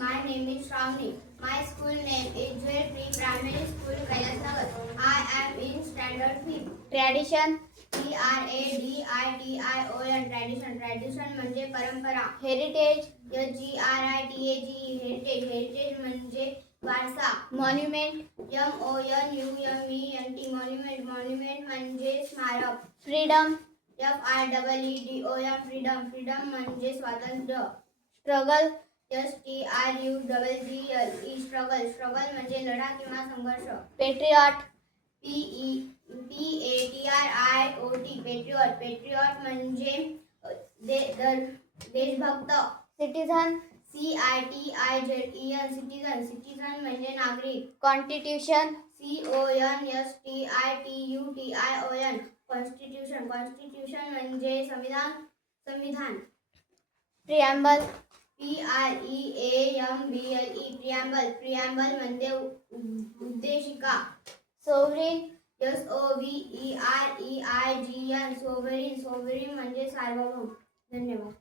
My name is Shravani. My school name is Jewel Pre-Primary School, Kailasnagar. I am in standard 5. Tradition. TRADITION. Tradition. Tradition म्हणजे परंपरा. Heritage. HERITAGE. Heritage. Heritage म्हणजे वारसा. Monument. MONUMENT. Monument. Monument म्हणजे स्मारक. Freedom. FREEDOM. Freedom. Freedom म्हणजे स्वातंत्र्य. Struggle. STRUGGLE. Struggle. Struggle म्हणजे लढा किंवा संघर्ष. Patriot. PATRIOT. Patriot. Patriot म्हणजे देशभक्त. Citizen. CITIZEN. Citizen. Citizen म्हणजे नागरिक. Constitution. CONSTITUTION. Constitution. Constitution म्हणजे संविधान. संविधान. Preamble. PREAMBLE. Preamble. Preamble म्हणजे उद्देशिका. Sovereign. SOVEREIGN. Sovereign. Sovereign म्हणजे सार्वभौम. धन्यवाद.